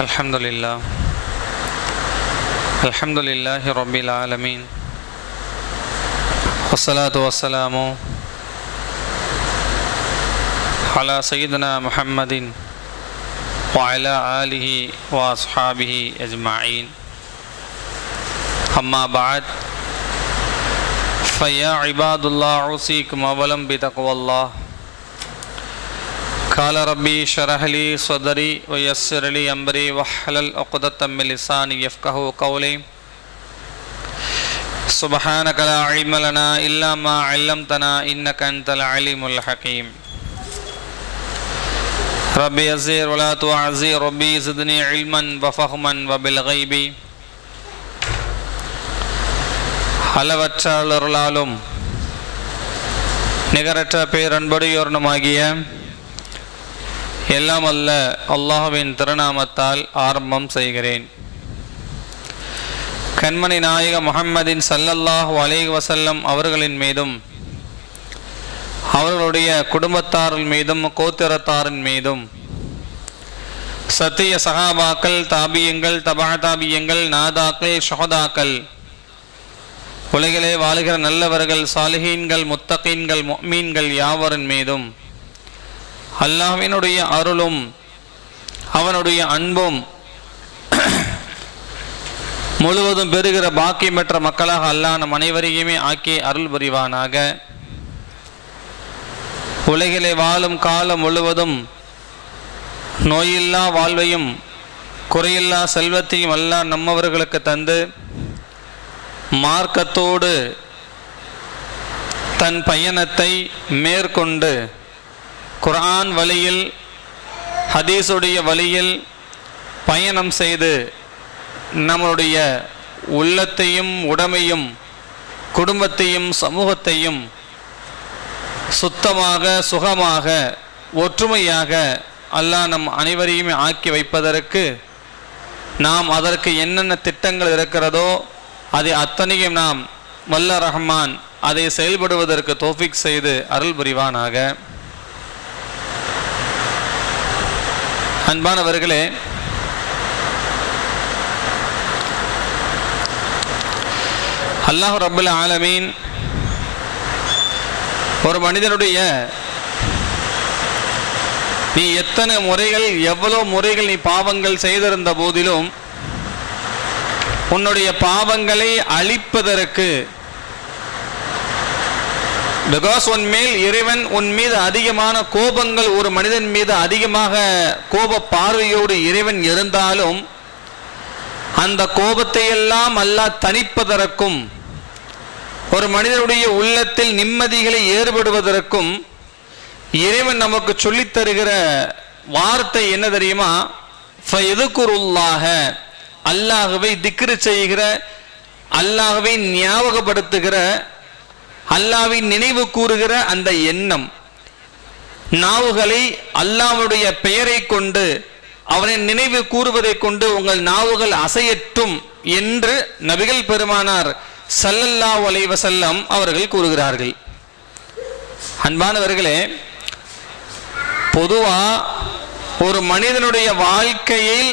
الحمد لله رب العالمين والصلاة والسلام على سيدنا محمد وعلى آله وأصحابه أجمعين أما بعد فيا عباد الله أوصيكم أولا بتقوى الله قال ربي اشرح لي صدري ويسر لي أمري واحلل عقدة من لساني يفقهوا قولي سبحانك لا علم لنا إلا ما علمتنا إنك أنت العليم الحكيم ربي يسر ولا تعسر ربي زدني علما وفهما وبالغيب அளவற்ற அருளாலும் நிகரற்ற பேரன்புடையோருமாகிய எல்லாம் அல்ல அல்லாஹ்வின் திருநாமத்தால் ஆரம்பம் செய்கிறேன். கண்மணி நாயக முஹம்மதின் ஸல்லல்லாஹு அலைஹி வஸல்லம் அவர்களின் மீதும் அவர்களுடைய குடும்பத்தாரின் மீதும் கோத்திரத்தாரின் மீதும் சத்திய சஹாபாக்கள் தாபியங்கள் தபா தாபியங்கள் நாதாக்கள் ஷஹதாக்கள் உலகிலே வாழுகிற நல்லவர்கள் சாலிஹீன்கள் முத்தகீன்கள் முஃமின்கள் யாவரின் மீதும் அல்லாஹ்வினுடைய அருளும் அவனுடைய அன்பும் முழுவதும் பெறுகிற பாக்கியம் பெற்ற மக்களாக அல்லாஹ் நம் அனைவரையுமே ஆக்கி அருள் புரிவானாக. உலகிலே வாழும் காலம் முழுவதும் நோயில்லா வாழ்வையும் குறையில்லா செல்வத்தையும் அல்லாஹ் நம்மவர்களுக்கு தந்து மார்க்கத்தோடு தன் பயணத்தை மேற்கொண்டு குர்ஆன் வழியில் ஹதீஸுடைய வழியில் பயணம் செய்து நம்முடைய உள்ளத்தையும் உடமையும் குடும்பத்தையும் சமூகத்தையும் சுத்தமாக சுகமாக ஒற்றுமையாக அல்லாஹ் நம் அனைவரையுமே ஆக்கி வைப்பதற்கு நாம் அதற்கு என்னென்ன திட்டங்கள் இருக்கிறதோ அதை அத்தனையும் நாம் வல்ல ரஹ்மான் அதை செயல்படுவதற்கு தௌஃபீக் செய்து அருள் புரிவானாக. அன்பானவர்களே, அல்லாஹ் ரப்பல் ஆலமீன் ஒரு மனிதனுடைய நீ எத்தனை முறைகள் எவ்வளோ முறைகள் நீ பாவங்கள் செய்திருந்த போதிலும் உன்னுடைய பாவங்களை அழிப்பதற்கு பிகாஸ் உன்மேல் இறைவன் உன் மீது அதிகமான கோபங்கள் ஒரு மனிதன் மீது அதிகமாக கோப பார்வையோடு இறைவன் இருந்தாலும் அந்த கோபத்தை எல்லாம் அல்லாஹ் தணிப்பதற்கும் ஒரு மனிதனுடைய உள்ளத்தில் நிம்மதிகளை ஏற்படுவதற்கும் இறைவன் நமக்கு சொல்லித் தருகிற வார்த்தை என்ன தெரியுமா? ஃபயதுகுருல்லாஹ, அல்லாஹ்வை திக்ரு செய்கிற, அல்லாஹ்வை ஞாபகப்படுத்துகிற, அல்லாஹ்வை நினைவு கூறுகிற அந்த எண்ணம். நாவுகளை அல்லாஹ்வுடைய பெயரை கொண்டு அவனை நினைவு கூறுவதை கொண்டு உங்கள் நாவுகள் அசையட்டும் என்று நபிகள் பெருமானார் ஸல்லல்லாஹு அலைஹி வஸல்லம் அவர்கள் கூறுகிறார்கள். அன்பானவர்களே, பொதுவா ஒரு மனிதனுடைய வாழ்க்கையில்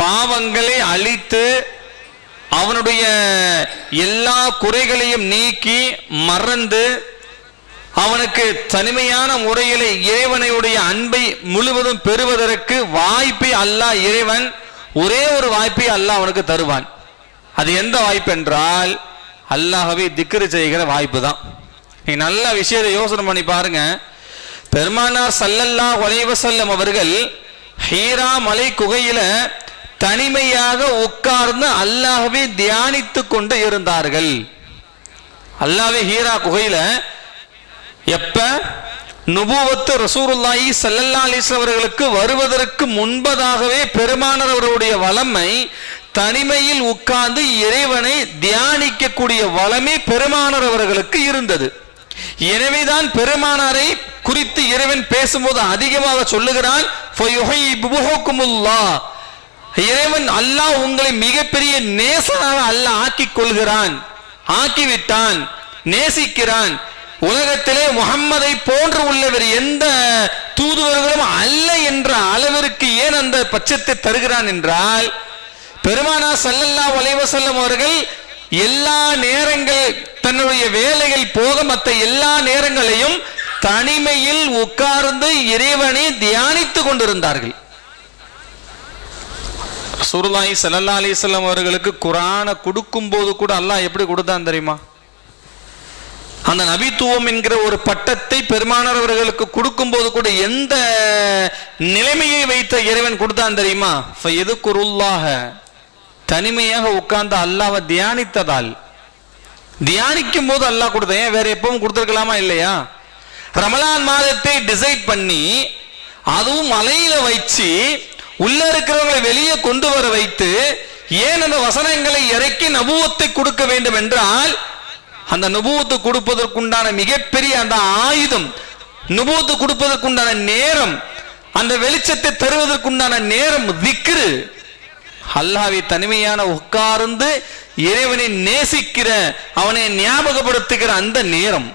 பாவங்களை அழித்து அவனுடைய எல்லா குறைகளையும் நீக்கி மறந்து அவனுக்கு தனிமையான முறையிலே இறைவனுடைய அன்பை முழுவதும் பெறுவதற்கு வாய்ப்பை அல்லாஹ் இறைவன் ஒரே ஒரு வாய்ப்பை அல்லாஹ் அவனுக்கு தருவான். அது எந்த வாய்ப்பு என்றால் அல்லாஹ்வை திக்ரு செய்கிற வாய்ப்பு தான். நீ நல்ல விஷயத்தை யோசனை பண்ணி பாருங்க. பெருமானார் ஸல்லல்லாஹு அலைஹி வஸல்லம் அவர்கள் ஹீரா மலை குகையில தனிமையாக உட்கார்ந்து அல்லாஹ்வை தியானித்து கொண்டு இருந்தார்கள். அல்லாஹ்வே ஹீரா குகையில எப்ப நுபுவத்து ரசூலுல்லாஹி ஸல்லல்லாஹு அலைஹி வஸல்லம் அவர்களுக்கு வருவதற்கு முன்பதாகவே பெருமானார் அவருடைய வளமை தனிமையில் உட்கார்ந்து இறைவனை தியானிக்கக்கூடிய வளமே பெருமானார் அவர்களுக்கு இருந்தது. எனவேதான் பெருமானாரை குறித்து இறைவன் பேசும்போது அதிகமாக சொல்லுகிறான், இறைவன் அல்லாஹ் உங்களை மிகப்பெரிய நேசனாக அல்லாஹ் ஆக்கிக் கொள்கிறான், ஆக்கிவிட்டான், நேசிக்கிறான். உலகத்திலே முஹம்மதை போன்று உள்ளவர் எந்த தூதுவர்களும் அல்ல என்ற அளவிற்கு ஏன் அந்த பட்சத்தை தருகிறான் என்றால், பெருமானார் ஸல்லல்லாஹு அலைஹி வஸல்லம் அவர்கள் எல்லா நேரங்கள் தன்னுடைய வேலைகள் போக மற்ற எல்லா நேரங்களையும் தனிமையில் உட்கார்ந்து இறைவனை தியானித்துக் கொண்டிருந்தார்கள். ரசூலுல்லாஹி ஸல்லல்லாஹு அலைஹி வஸல்லம் அவர்களுக்கு குர்ஆனை கொடுக்கும் போது கூட அல்லாஹ் எப்படி கொடுத்தான் தெரியுமா? அந்த நபித்துவம் என்கிற ஒரு பட்டத்தை பெருமானார் அவர்களுக்கு கொடுக்கும் போது கூட எந்த நிலைமையை வைத்த இறைவன் கொடுத்தான் தெரியுமா? ஃபயதுகுருல்லாஹ, தனிமையாக உட்கார்ந்து அல்லாஹ்வை தியானித்ததால். தியானிக்கும் போது அல்லாஹ் கொடுத்த, ஏன் வேற எப்பவும் கொடுத்துருக்கலாமா இல்லையா? ரமலான் மாதத்தை டிசைட் பண்ணி அதுவும் மலையில வச்சு உள்ள இருக்கிறவங்களை வெளியே கொண்டு வர வைத்து ஏன் அந்த வசனங்களை இறக்கி நபுவத்தை கொடுக்க வேண்டும் என்றால், அந்த நுபுவத்து கொடுப்பதற்குண்டான மிகப்பெரிய அந்த ஆயுதம், நுபுவத்து கொடுப்பதற்குண்டான நேரம், அந்த வெளிச்சத்தை தருவதற்குண்டான நேரம் திக்ரு, அல்லாஹ்வை தனிமையான உட்கார்ந்து இறைவனை நேசிக்கிற, அவனை ஞாபகப்படுத்துகிற அந்த நேரம்.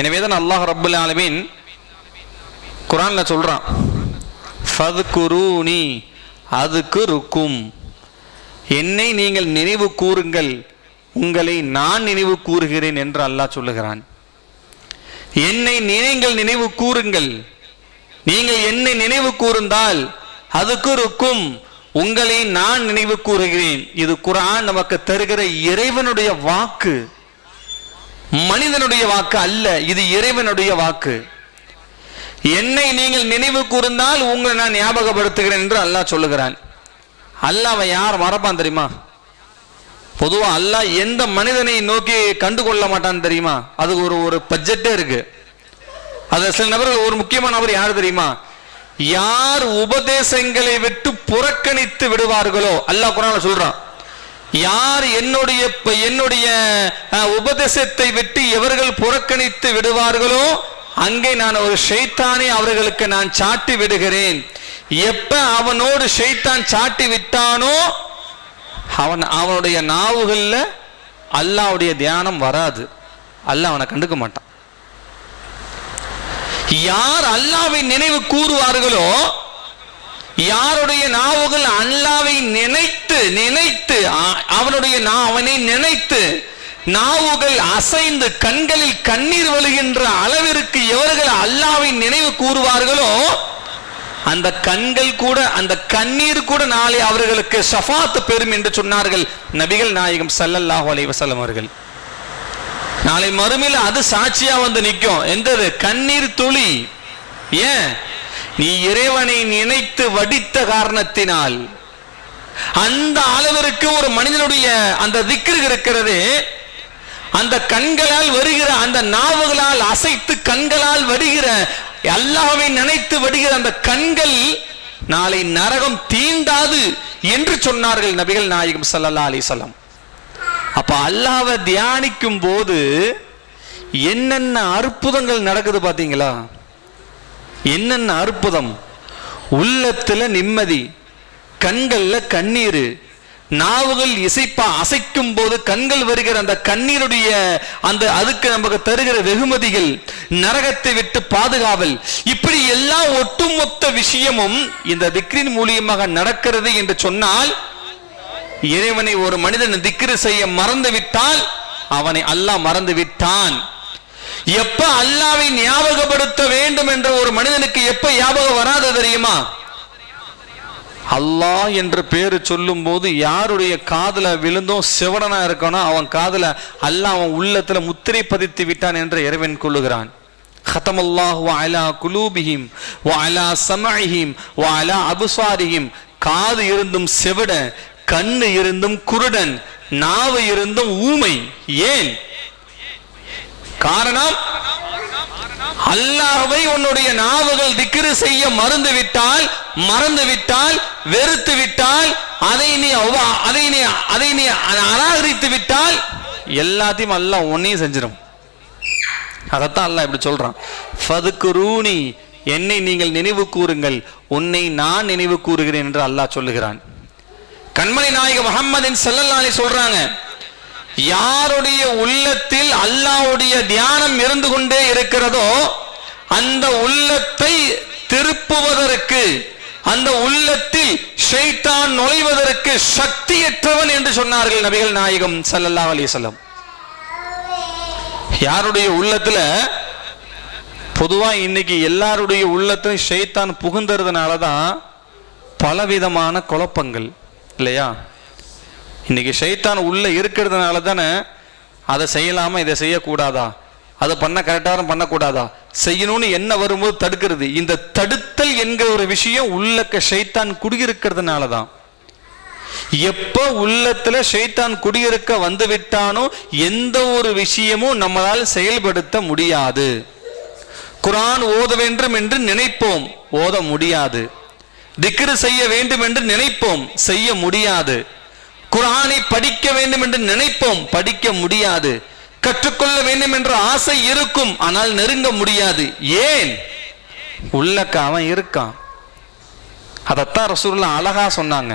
எனவேதான் அல்லாஹ் ரப்பல் ஆலமீன் குர்ஆன்ல சொல்றான், ஃபத்குரூனி அத்குருக்கும், என்னை நீங்கள் நினைவு கூறுங்கள், உங்களை நான் நினைவு கூறுகிறேன் என்று அல்லாஹ் சொல்லுகிறான். என்னை நீங்கள் நினைவு கூறுங்கள், நீங்கள் என்னை நினைவு கூர்ந்தால் அத்குருக்கும், உங்களை நான் நினைவு கூறுகிறேன். இது குர்ஆன் நமக்கு தருகிற இறைவனுடைய வாக்கு, மனிதனுடைய வாக்கு அல்ல, இது இறைவனுடைய வாக்கு. என்னை நீங்கள் நினைவு கூர்ந்தால் உங்களை நான் ஞாபகப்படுத்துகிறேன் என்று அல்லாஹ் சொல்லுகிறான். அல்லாஹ்வை யார் மறப்பான் தெரியுமா? பொதுவா அல்லாஹ் எந்த மனிதனை நோக்கி கண்டுகொள்ள மாட்டான் தெரியுமா? அது ஒரு பட்ஜெட்டே இருக்கு. அது சில நபர்கள், ஒரு முக்கியமான நபர் யார் தெரியுமா? யார் உபதேசங்களை விட்டு புறக்கணித்து விடுவார்களோ, அல்லாஹ் குர்ஆன்ல சொல்றான், யார் என்னுடைய உபதேசத்தை விட்டு எவர்கள் புறக்கணித்து விடுவார்களோ அங்கே நான் ஒரு ஷைத்தானை அவர்களுக்கு நான் சாட்டி விடுகிறேன். எப்ப அவனோடு ஷைத்தான் சாட்டி விட்டானோ அவனுடைய நாவுகள்ல அல்லாஹ்வுடைய தியானம் வராது, அல்லாஹ் அவனை கண்டுக்க மாட்டான். யார் அல்லாஹ்வை நினைவு கூறுவார்களோ, யாருடைய நாவுகள் அல்லாஹ்வை நினைத்து அவனை நினைத்து நாவுகள் அசைந்து கண்களில் கண்ணீர் வழுகின்ற அளவிற்கு எவர்கள் அல்லாஹ்வை நினைவு கூறுவார்களோ அந்த கண்கள் கூட, அந்த கண்ணீர் கூட நாளை அவர்களுக்கு ஷஃபாத் பெறும் என்று சொன்னார்கள் நபிகள் நாயகம் ஸல்லல்லாஹு அலைஹி வஸல்லம் அவர்கள். நாளை மறுமையில் அது சாட்சியா வந்து நிற்கும். எந்தது? கண்ணீர் துளி. ஏன்? நீ இறைவனை நினைத்து வடித்த காரணத்தினால். அந்த அளவிற்கு ஒரு மனிதனுடைய அந்த திக்ர் இருக்கிறது, அந்த கண்களால் வருகிற, அந்த நாவுகளால் அசைத்து கண்களால் வருகிற, அல்லாஹ்வை நினைத்து வருகிற அந்த கண்கள் நாளை நரகம் தீண்டாது என்று சொன்னார்கள் நபிகள் நாயகம் ஸல்லல்லாஹு அலைஹி வஸல்லம். அப்ப அல்லாஹ்வை தியானிக்கும் போது என்னென்ன அற்புதங்கள் நடக்குது பாத்தீங்களா? என்னென்ன அற்புதம்! உள்ளத்துல நிம்மதி, கண்கள்ல கண்ணீர், நாவுகள் அசைக்கும் போது கண்கள் வருகிற அந்த கண்ணீருடைய அந்த அதுக்கு நமக்கு தருகிற வெகுமதிகள், நரகத்தை விட்டு பாதுகாவல், இப்படி எல்லா ஒட்டுமொத்த விஷயமும் இந்த திக்ரின் மூலியமாக நடக்கிறது என்று சொன்னால், இறைவனை ஒரு மனிதன் திக்ரு செய்ய மறந்து விட்டால் அவனை அல்லாஹ் மறந்து விட்டான். எப்ப அல்லாஹ்வை ஞாபகப்படுத்த வேண்டும் என்ற ஒரு மனிதனுக்கு எப்ப ஞாபகம் வராது தெரியுமா? அல்லாஹ் என்ற பேரு சொல்லும் போது யாருடைய காதுல விழுந்தும் செவடனா இருக்கணும், அவன் காதுல அல்லாஹ் அவன் உள்ளத்துல முத்திரை பதித்து விட்டான் என்று இறைவன் கொள்ளுகிறான். ஹதமல்லாஹு அலா குலூபிஹிம் வ அலா சமஇஹிம் வ அலா அப்சாரிஹிம். காது இருந்தும் செவட, கண்ணு இருந்தும் குருடன், நாவு இருந்தும் ஊமை. ஏன்? காரணம், அல்லாஹ்வை உன்னுடைய நாவுகள் திக்ரு செய்ய மறந்து விட்டால், வெறுத்து விட்டால், அதை நீ அராகரித்து விட்டால் எல்லாத்தையும் அல்லாஹ் உன்னையும் செஞ்சிடும். அதத்தான் அல்லாஹ் இப்படி சொல்றான், ஃபத்குரூனி, என்னை நீங்கள் நினைவு கூறுங்கள், உன்னை நான் நினைவு கூறுகிறேன் என்று அல்லாஹ் சொல்லுகிறான். கண்மணி நாயகம் முஹம்மதின் ஸல்லல்லாஹு அலைஹி சொல்றாங்க, யாருடைய உள்ளத்தில் அல்லாஹ்வுடைய தியானம் இருந்து கொண்டே இருக்கிறதோ அந்த உள்ளத்தை திருப்புவதற்கு, அந்த உள்ளத்தில் ஷைத்தான் நுழைவதற்கு சக்தியற்றவன் என்று சொன்னார்கள் நபிகள் நாயகம் ஸல்லல்லாஹு அலைஹி வஸல்லம். யாருடைய உள்ளத்துல, பொதுவா இன்னைக்கு எல்லாருடைய உள்ளத்திலும் ஷைத்தான் புகுந்துறதுனாலதான் பலவிதமான குழப்பங்கள் இல்லையா? இன்னைக்கு ஷைத்தான் உள்ள இருக்கிறதுனால தானே அதை செய்யலாமா, இதை செய்யக்கூடாதா, அதை பண்ண கரெக்டாக பண்ணக்கூடாதா, செய்யணும்னு என்ன வரும்போது தடுக்கிறது. இந்த தடுத்தல் என்கிற ஒரு விஷயம் உள்ளக்க ஷைத்தான் குடியிருக்கிறதுனால தான். எப்ப உள்ளத்துல ஷைத்தான் குடியிருக்க வந்து விட்டானோ எந்த ஒரு விஷயமும் நம்மளால் செயல்படுத்த முடியாது. குர்ஆன் ஓத வேண்டும் என்று நினைப்போம், ஓத முடியாது. திக்ர் செய்ய வேண்டும் என்று நினைப்போம், செய்ய முடியாது. குர்ஆனை படிக்க வேண்டும் என்று நினைப்போம், படிக்க முடியாது. கற்றுக்கொள்ள வேண்டும் என்ற ஆசை இருக்கும், ஆனால் நெருங்க முடியாது. ஏன்? உள்ளக்க அவன் இருக்கான். அதத்தான் ரசூலுல்லாஹ் அழகா சொன்னாங்க.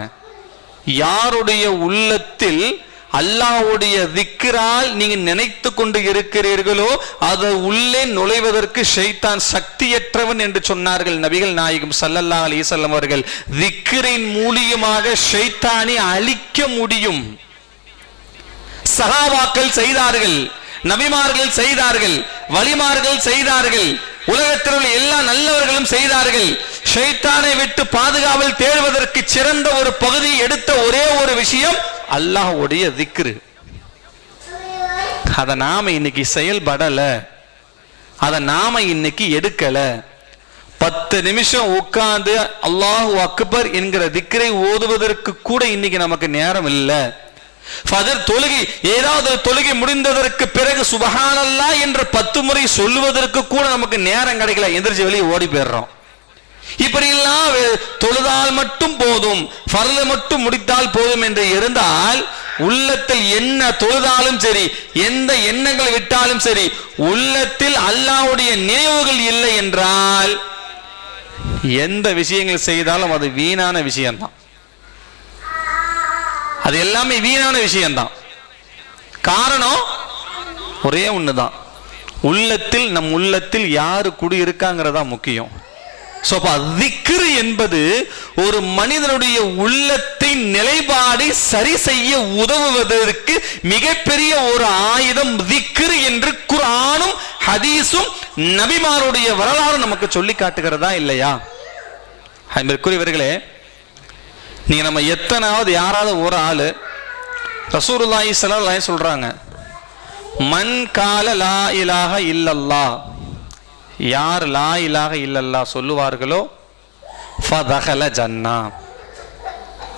யாருடைய உள்ளத்தில் அல்லாஹ்வுடைய திக்ரால் நீங்க நினைத்து கொண்டு இருக்கிறீர்களோ அது உள்ளே நுழைவதற்கு ஷைத்தான் சக்தியற்றவன் என்று சொன்னார்கள் நபிகள் நாயகம் ஸல்லல்லாஹு அலைஹி வஸல்லம் அவர்கள். திக்ரின் மூலியமாக ஷைத்தானை அழிக்க முடியும். சஹாபாக்கள் செய்தார்கள், நபிமார்கள் செய்தார்கள், வலிமார்கள் செய்தார்கள், உலகத்தில் உள்ள எல்லா நல்லவர்களும் செய்தார்கள். ஷைத்தானை விட்டு பாதுகாவல் தேடுவதற்கு சிறந்த ஒரு பகுதியை எடுத்த ஒரே ஒரு விஷயம் அல்லாஹ்வுடைய திக்ரு. அத நாம இன்னைக்கு செயல்படல, அத நாம இன்னைக்கு எடுக்கல. 10 நிமிஷம் உட்கார்ந்து அல்லாஹு அக்பர் என்கிற திக்ரை ஓதுவதற்கு கூட இன்னைக்கு நமக்கு நேரம் இல்லை. ஃபஜர் தொழுகை, ஏதாவது தொழுகை முடிந்ததற்கு பிறகு சுபஹானல்லாஹ் என்ற 10 முறை சொல்லுவதற்கு கூட நமக்கு நேரம் கிடைக்கல, எந்திரிச்சு வெளியே ஓடி போயிடுறோம். இப்படி எல்லாம் தொழுதால் மட்டும் போதும், ஃபர்ல மட்டும் முடித்தால் போதும் என்று இருந்தால் உள்ளத்தில் என்ன தொழுதாலும் சரி, எந்த எண்ணங்களை விட்டாலும் சரி, உள்ளத்தில் அல்லாஹ்வுடைய நினைவுகள் இல்லை என்றால் எந்த விஷயங்கள் செய்தாலும் அது வீணான விஷயம்தான். அது எல்லாமே வீணான விஷயம்தான். காரணம் ஒரே ஒண்ணுதான், உள்ளத்தில், நம் உள்ளத்தில் யாரு குடி இருக்காங்கிறதா முக்கியம். திக்ர் என்பது ஒரு மனிதனுடைய உள்ளத்தை நிலைப்பாடை சரி செய்ய உதவுவதற்கு மிகப்பெரிய ஒரு ஆயுதம் திக்ர் என்று குர்ஆனும் ஹதீஸும் நபிமாருடைய வரலாறு நமக்கு சொல்லி காட்டுகிறதா இல்லையா? அன்பிற்குரியவர்களே, நீங்க நம்ம எத்தனாவது யாராவது ஒரு ஆளு ரசூலுல்லாஹி ஸல்லல்லாஹு அலைஹி சொல்றாங்க, மன் கால லா இலாஹ இல்லல்லாஹ், யார் லா இலாஹ இல்லல்லாஹ் சொல்லுவார்களோ ஃபதஹல ஜன்னா,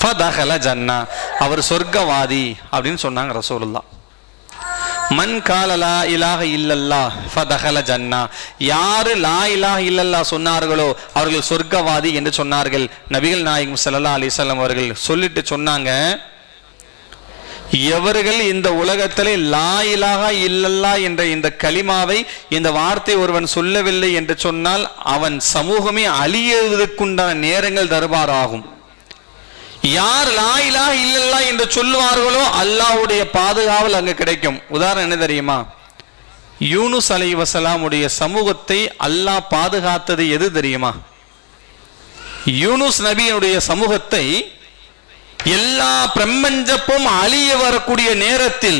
ஃபதஹல ஜன்னா, அவர் சொர்க்கவாதி அப்படின்னு சொன்னாங்க ரசூலுல்லாஹ். மன் கால லா இலாஹ இல்லல்லாஹ் ஃபதஹல ஜன்னா, யாரு லா இலாஹ இல்லல்லாஹ் சொன்னார்களோ அவர்கள் சொர்க்கவாதி என்று சொன்னார்கள் நபிகள் நாயகம் ஸல்லல்லாஹு அலைஹி வஸல்லம் அவர்கள். சொல்லிட்டு சொன்னாங்க, எவர்கள் இந்த உலகத்திலே லா இலாஹா இல்லல்லாஹ் என்ற இந்த கலிமாவை, இந்த வார்த்தை ஒருவன் சொல்லவில்லை என்று சொன்னால் அவன் சமூகமே அழியவதற்குண்டான நேரங்கள் தருபாராகும். யார் லா இலாஹா இல்லல்லாஹ் என்று சொல்லுவார்களோ அல்லாஹ்வுடைய பாதுகாவல் அங்கு கிடைக்கும். உதாரணம் என்ன தெரியுமா? யூனுஸ் அலைஹிஸ்ஸலாம் உடைய சமூகத்தை அல்லாஹ் பாதுகாத்தது எது தெரியுமா? யூனுஸ் நபியினுடைய சமூகத்தை எல்லா பிரபஞ்சப்பும் அழிய வரக்கூடிய நேரத்தில்,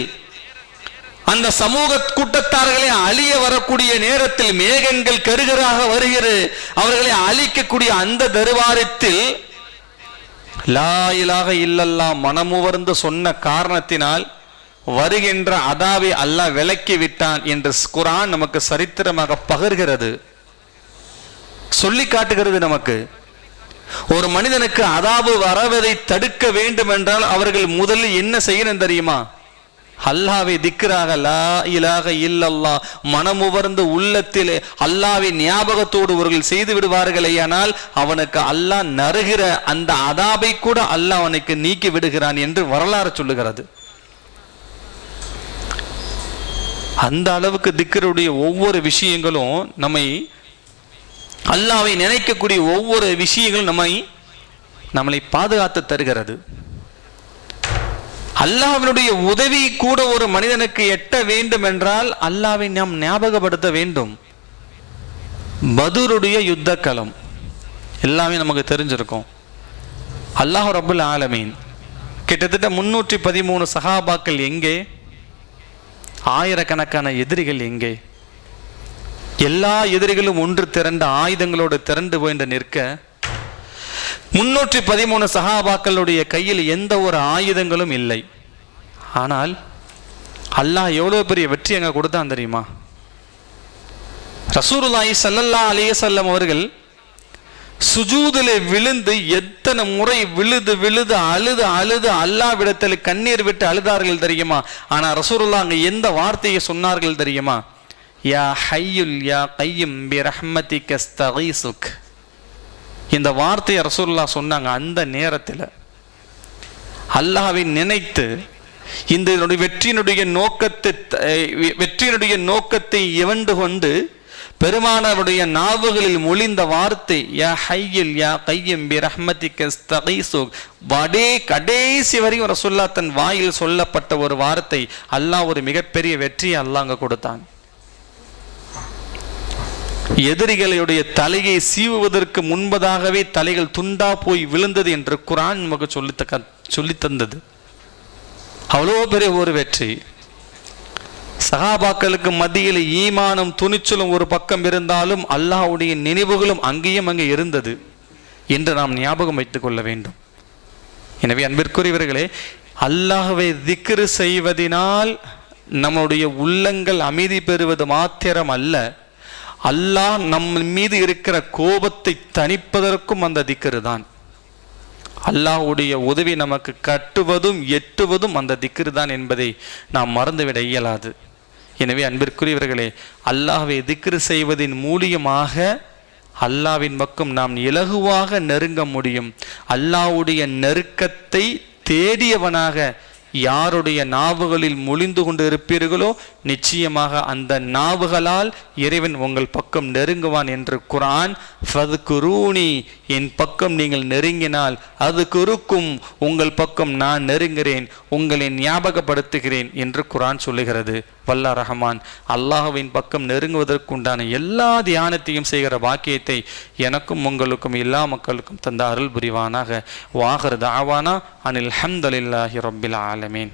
அந்த சமூக கூட்டத்தார்களை அழிய வரக்கூடிய நேரத்தில் மேகங்கள் கருகராக வருகிறது, அவர்களை அழிக்கக்கூடிய அந்த தருவாரத்தில் லா இலாஹ இல்லல்லாஹ் மனமுவர்ந்து சொன்ன காரணத்தினால் வருகின்ற அதாவை அல்லாஹ் விலக்கி விட்டான் என்று குர்ஆன் நமக்கு சரித்திரமாக பகர்கிறது, சொல்லி காட்டுகிறது நமக்கு. ஒரு மனிதனுக்கு அதாபு வரவதை தடுக்க வேண்டும் என்றால் அவர்கள் முதலில் என்ன செய்யணும் தெரியுமா? அல்லாஹ்வை திக்ராக லா இலாஹ இல்லல்லாஹ் மனமுவர்ந்து உள்ளத்திலே அல்லாஹ்வை ஞாபகத்தோடு அவர்கள் செய்து விடுவார்களேயானால் அவனுக்கு அல்லாஹ் நறுகிற அந்த அதாபை கூட அல்லாஹ் அவனுக்கு நீக்கி விடுகிறான் என்று வரலாறு சொல்லுகிறது. அந்த அளவுக்கு திக்ருடைய ஒவ்வொரு விஷயங்களும் நம்மை, அல்லாஹ்வை நினைக்கக்கூடிய ஒவ்வொரு விஷயங்களும் நம்மளை பாதுகாத்து தருகிறது. அல்லாஹ்வினுடைய உதவி கூட ஒரு மனிதனுக்கு எட்ட வேண்டும் என்றால் அல்லாஹ்வை நாம் ஞாபகப்படுத்த வேண்டும். பதுருடைய யுத்த களம் எல்லாமே நமக்கு தெரிஞ்சிருக்கும். அல்லாஹ் ரப்புல் ஆலமீன் கிட்டத்தட்ட 313 சஹாபாக்கள் எங்கே, ஆயிரக்கணக்கான எதிரிகள் எங்கே, எல்லா எதிரிகளும் ஒன்று திரண்ட ஆயுதங்களோடு திரண்டு போய்ந்து நிற்க 313 சஹாபாக்களுடைய கையில் எந்த ஒரு ஆயுதங்களும் இல்லை. ஆனால் அல்லாஹ் எவ்வளோ பெரிய வெற்றி அங்கே கொடுத்தான் தெரியுமா? ரசூலுல்லாஹி ஸல்லல்லாஹு அலைஹி வஸல்லம் அவர்கள் சுஜூதிலே விழுந்து எத்தனை முறை விழுது விழுது அழுது அழுது அல்லாஹ்விடத்தில் கண்ணீர் விட்டு அழுதார்கள் தெரியுமா? ஆனால் ரசூலுல்லாஹ் அங்கே எந்த வார்த்தையை சொன்னார்கள் தெரியுமா? யா ஹய்யுல் யா கையும் பி ரஹ்மதிக அஸ்தகீசுக். இந்த வார்த்தையை ரசூலுல்லாஹ் சொன்னாங்க. அந்த நேரத்தில் அல்லாஹ்வை நினைத்து இந்த வெற்றியினுடைய நோக்கத்தை இவண்டு கொண்டு பெருமானவருடைய நாவுகளில் மொழிந்த வார்த்தை யா ஹய்யுல் யா கையும் பி ரஹ்மதிக அஸ்தகீசுக். கடைசி வரையும் ரசூலுல்லாஹ் தன் வாயில் சொல்லப்பட்ட ஒரு வார்த்தை. அல்லாஹ் ஒரு மிகப்பெரிய வெற்றியை அல்லாஹ் அங்க கொடுத்தான். எதிரிகளுடைய தலையை சீவுவதற்கு முன்பதாகவே தலைகள் துண்டா போய் விழுந்தது என்று குர்ஆன் நமக்கு சொல்லி தந்தது. அவ்வளோ பெரிய ஒரு வெற்றி. சஹாபாக்களுக்கு மத்தியில் ஈமானும் துணிச்சலும் ஒரு பக்கம் இருந்தாலும் அல்லாஹ்வுடைய நினைவுகளும் அங்கேயும் அங்கே இருந்தது என்று நாம் ஞாபகம் வைத்துக் கொள்ள வேண்டும். எனவே அன்பிற்குரியவர்களே, அல்லாஹ்வை திக்ர் செய்வதனால் நம்முடைய உள்ளங்கள் அமைதி பெறுவது மாத்திரம் அல்ல, அல்லாஹ் நம்ம மீது இருக்கிற கோபத்தை தணிப்பதற்கும் அந்த திக்ரு தான். அல்லாஹ்வுடைய உதவி நமக்கு கட்டுவதும் எட்டுவதும் அந்த திக்ரு தான் என்பதை நாம் மறந்துவிட இயலாது. எனவே அன்பிற்குரியவர்களே, அல்லாஹ்வை திக்ரு செய்வதின் மூலியமாக அல்லாஹ்வின் பக்கம் நாம் இலகுவாக நெருங்க முடியும். அல்லாஹ்வுடைய நெருக்கத்தை தேடியவனாக யாருடைய நாவுகளில் மொழிந்து கொண்டு இருப்பீர்களோ நிச்சயமாக அந்த நாவுகளால் இறைவன் உங்கள் பக்கம் நெருங்குவான் என்று குர்ஆன் ஃபத்குரூனி, என் பக்கம் நீங்கள் நெருங்கினால் அது குறுக்கும் உங்கள் பக்கம் நான் நெருங்குகிறேன், உங்களை ஞாபகப்படுத்துகிறேன் என்று குர்ஆன் சொல்லுகிறது. வல்லா ரஹ்மான் அல்லாஹ்வின் பக்கம் நெருங்குவதற்குண்டான எல்லா தியானத்தையும் செய்கிற பாக்கியத்தை எனக்கும் உங்களுக்கும் எல்லா மக்களுக்கும் தந்த அருள் புரிவானாக. வாஹிர் தஅவானா அனில் ஹம்துலில்லாஹி ரப்பில் ஆலமீன்.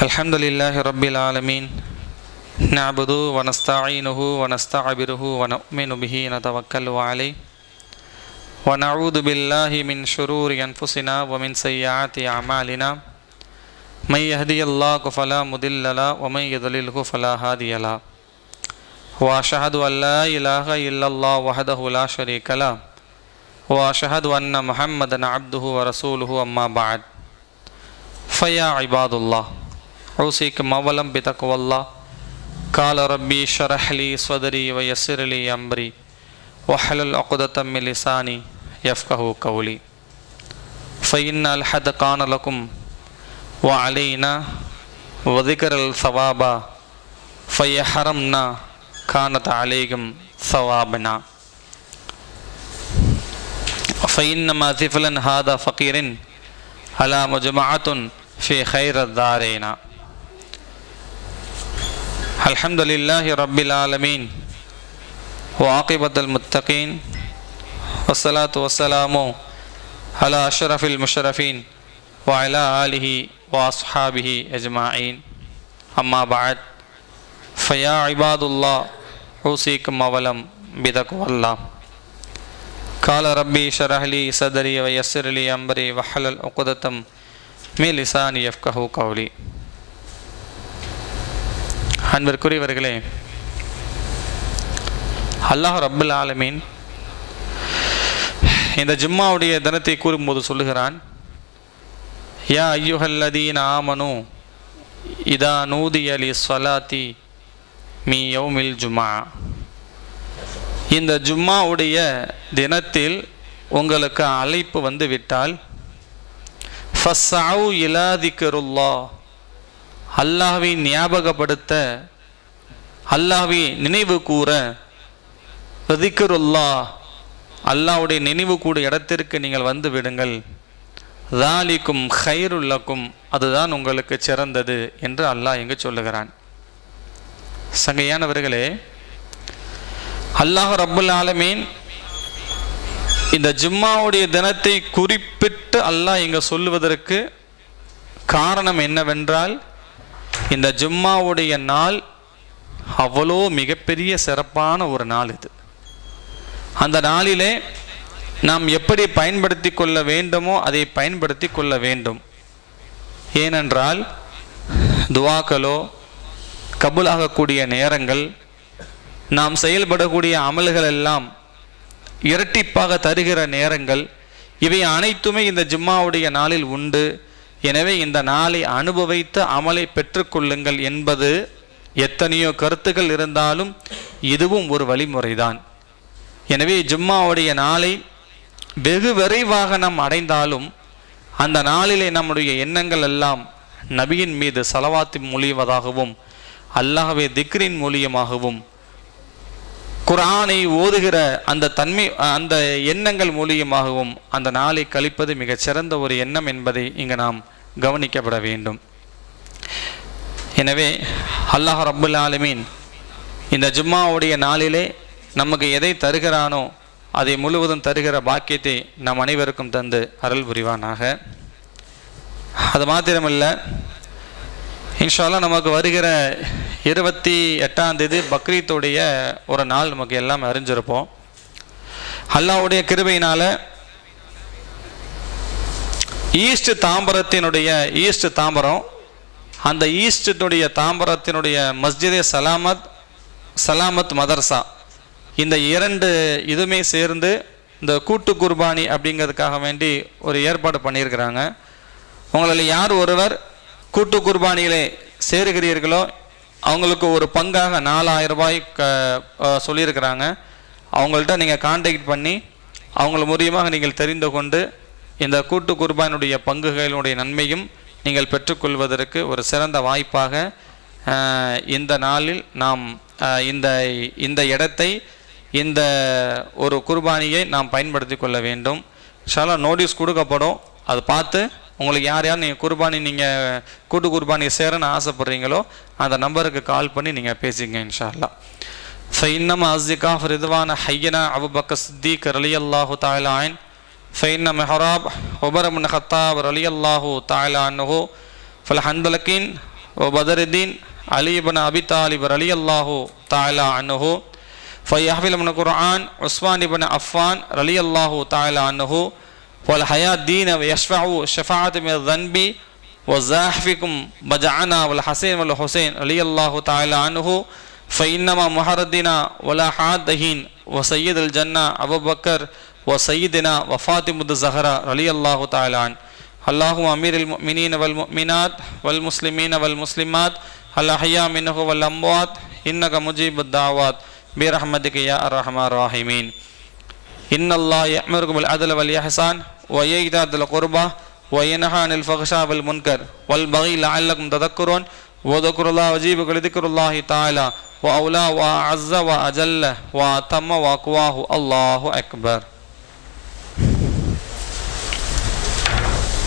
அல்ஹம்துலில்லாஹி ரப்பில் ஆலமீன். நஅபுது வ நஸ்தஈனுஹு வ நஸ்தஅபிருஹு வ நு'மினு பிஹி நதவக்கலு அலைஹி வ நஊது பில்லாஹி மின் ஷுரூரி அன்ஃபுஸினா வ மின் ஸய்யிஆத்தி அமாலினா. மை யஹ்தியல்லாஹு ஃபலா முதில்ல லஹு வ மை யுضللஹு ஃபலா ஹாதிய லஹு. வ அஷ்ஹது அன் லா இலாஹா இல்லல்லாஹு வஹ்தஹு லா ஷரீக லஹு வ அஷ்ஹது அன்ன முஹம்மதன் அப்துஹு வ ரசூலுஹு. அம்மா பஅத். ஃபயா இபாதுல்லாஹ், ஊஸீக்கும் அவ்வலம் பிதக்வல்லாஹ். கால ரப்பி ஷ்ரஹ் லி ஸத்ரி வ யஸ்ஸிர் லி அம்ரி வஹ்லுல் உக்தத்தம் மின் லிசானி யஃப்கஹு கௌலி. ஃபஇன்னல் ஹத கான லக்கும் வ அலைனா வ ذிக்ரல் ஸவாபா ஃபயஹரம்னா கானத் அலைக்கும் ஸவாபனா. ஃபஇன்னமா திஃலன் ஹாதா ஃபகீரின் அலா முஜ்மஅத்துன் ஃபி கைரத் தாரைனா. அல்ஹம்துலில்லாஹி ரப்பில் ஆலமீன் வ ஆகிபத்துல் முத்தகீன் வஸ்ஸலாத்து வஸ்ஸலாமு அலா அஷ்ரஃபில் முஷ்ரஃபீன் வ அலா ஆலிஹி வ அஸ்ஹாபிஹி அஜ்மஈன். அம்மா பஅத். ஃபயா இபாதுல்லாஹ், ஊஸீக்கும் அவ்வலம் பிதக்வல்லாஹ். கால ரப்பி ஷரஹ்லி சதரி வயஸ்ஸிர்லி அம்ரி வஹ்லுல் உக்ததம் மின் லிசானி யஃப்கஹு கௌலி. அன்பிற்குரியவர்களே, அல்லாஹ் ரப்புல் ஆலமீன் இந்த ஜும்மாவுடைய தினத்தை கூறும்போது சொல்லுகிறான், யா ஐயுஹல்லதீன ஆமனு இதா நூதிய லிஸ்ஸலாத்தி மீ யௌமில் ஜும்ஆ. இந்த ஜும்மாவுடைய தினத்தில் உங்களுக்கு அழைப்பு வந்து விட்டால் ஃபஸ்ஸவு இலா திக்ருல்லாஹ், அல்லாஹ்வை ஞாபகப்படுத்த, அல்லாஹ்வை நினைவு கூற, திக்ருல்லாஹ் அல்லாஹ்வுடைய நினைவு கூடிய இடத்திற்கு நீங்கள் வந்து விடுங்கள். தாலிக்கும் கைருல் லக்கும், அதுதான் உங்களுக்கு சிறந்தது என்று அல்லாஹ் இங்கு சொல்லுகிறான். சங்கையானவர்களே, அல்லாஹ் ரப்புல் ஆலமீன் இந்த ஜும்மாவுடைய தினத்தை குறிப்பிட்டு அல்லாஹ் இங்க சொல்லுவதற்கு காரணம் என்னவென்றால், இந்த ஜும்மாவுடைய நாள் அவ்வளோ மிகப்பெரிய சிறப்பான ஒரு நாள். இது அந்த நாளிலே நாம் எப்படி பயன்படுத்தி கொள்ள வேண்டுமோ அதை பயன்படுத்தி கொள்ள வேண்டும். ஏனென்றால் துவாக்களோ கபூலாகக்கூடிய நேரங்கள், நாம் செயல்படக்கூடிய அமல்கள் எல்லாம் இரட்டிப்பாக தருகிற நேரங்கள், இவை அனைத்துமே இந்த ஜும்மாவுடைய நாளில் உண்டு. எனவே இந்த நாளை அனுபவித்து அமலை பெற்றுக்கொள்ளுங்கள் என்பது எத்தனையோ கருத்துக்கள் இருந்தாலும் இதுவும் ஒரு வழிமுறைதான். எனவே ஜும்மாவுடைய நாளை வெகு விரைவாக நாம் அடைந்தாலும் அந்த நாளிலே நம்முடைய எண்ணங்கள் எல்லாம் நபியின் மீது ஸலவாத் மொழிவதாகவும், அல்லாஹ்வை திக்ரின் மூலியமாகவும், குர்ஆனை ஓதுகிற அந்த தன்மை, அந்த எண்ணங்கள் மூலியமாகவும் அந்த நாளை கழிப்பது மிகச்சிறந்த ஒரு எண்ணம் என்பதை இங்கு நாம் கவனிக்கப்பட வேண்டும். எனவே அல்லாஹ் ரப்புல் ஆலமீன் இந்த ஜும்மாவுடைய நாளிலே நமக்கு எதை தருகிறானோ அதை முழுவதும் தருகிற பாக்கியத்தை நம் அனைவருக்கும் தந்து அருள் புரிவானாக. அது மாத்திரமல்ல, இன்ஷா அல்லாஹ் நமக்கு வருகிற 28ஆம் தேதி பக்ரீத்துடைய ஒரு நாள் நமக்கு எல்லாம் அறிஞ்சிருப்போம். அல்லாஹ்வுடைய கிருபையினால ஈஸ்ட் தாம்பரம், அந்த ஈஸ்டுடைய தாம்பரத்தினுடைய மஸ்ஜிதே சலாமத் மதர்சா, இந்த இரண்டு இதுவுமே சேர்ந்து இந்த கூட்டு குர்பானி அப்படிங்கிறதுக்காக வேண்டி ஒரு ஏற்பாடு பண்ணியிருக்கிறாங்க. உங்களில் யார் ஒருவர் கூட்டு குர்பானியிலே சேருகிறீர்களோ அவங்களுக்கு ஒரு பங்காக 4000 ரூபாய் சொல்லியிருக்கிறாங்க. அவங்கள்ட்ட நீங்கள் கான்டாக்ட் பண்ணி அவங்கள மூலியமாக நீங்கள் தெரிந்து கொண்டு இந்த கூட்டு குர்பானுடைய பங்குகளுடைய நன்மையும் நீங்கள் பெற்றுக்கொள்வதற்கு ஒரு சிறந்த வாய்ப்பாக இந்த நாளில் நாம் இந்த இடத்தை, இந்த ஒரு குர்பானியை நாம் பயன்படுத்தி கொள்ள வேண்டும். இன்ஷா அல்லாஹ் நோட்டீஸ் கொடுக்கப்படும். அதை பார்த்து உங்களுக்கு யார் நீங்கள் கூட்டு குர்பானியை சேரன்னு ஆசைப்படுறீங்களோ அந்த நம்பருக்கு கால் பண்ணி நீங்கள் பேசிங்க இன்ஷா அல்லாஹ். ஃபைன்னமா அஸ்திகாஃப் ரிதுவான ஹையனா அபூபக்கர் சித்திக் ரலியல்லாஹு தஆலா அன், ஃபைன்ன மெஹராப் உமர் இப்னு கத்தாப் ரலியல்லாஹு தஆலா அன்ஹு, ஃபல் ஹந்தலகின் வ பதருதீன் அலி இப்னு அபி தாலிப் ரலியல்லாஹு தஆலா அன்ஹு, ஃபயஹ்ஃபில் மின் குர்ஆன் உஸ்மான் இப்னு அஃபான் ரலியல்லாஹு தஆலா அன்ஹு, வல் ஹயாத் தீன வ யஷ்ஃபஉ ஷஃபாஅத் மின் ذنبி வ ஸாஹ்ஃபிகும் பஜஅனா வல் ஹஸன் வல் ஹுஸைன் ரலியல்லாஹு தஆலா அன்ஹு, ஃபைன்னமா முஹர்ரதினா வலா ஹாதஹின் வ சய்யிதுல் ஜன்னா அபூபக்கர் வ சய்யிதினா வ ஃபாத்திமத்து ஸஹரா ரலியல்லாஹு தஆலா அன். அல்லாஹும்ம அமீருல் முஃமினீன வல் முஃமினாத் வல் முஸ்லிமீன வல் முஸ்லிமாத் அல் அஹ்யா மின்ஹு வல் அம்வாத் இன்னக முஜீபுத் தாவாத் பிரஹ்மதிக யா அர்ஹமர் ராஹிமீன். இன்னல்லாஹ யஅமுருக்கும் பில் அத்லி வல் இஹ்சான் வ ஈதாஇ தில் குர்பா வ யன்ஹா அனில் ஃபஹ்ஷா வல் முன்கர் வல் பகி லஅல்லக்கும் ததக்கருன் வ ذكرுல்லாஹ வஜீபு லிذிக்ருல்லாஹி தஆலா வ அவுலா வ அஸ்ஸ வ அஜல்ல வ தம்ம வ அக்வாஹு அல்லாஹு அக்பர்.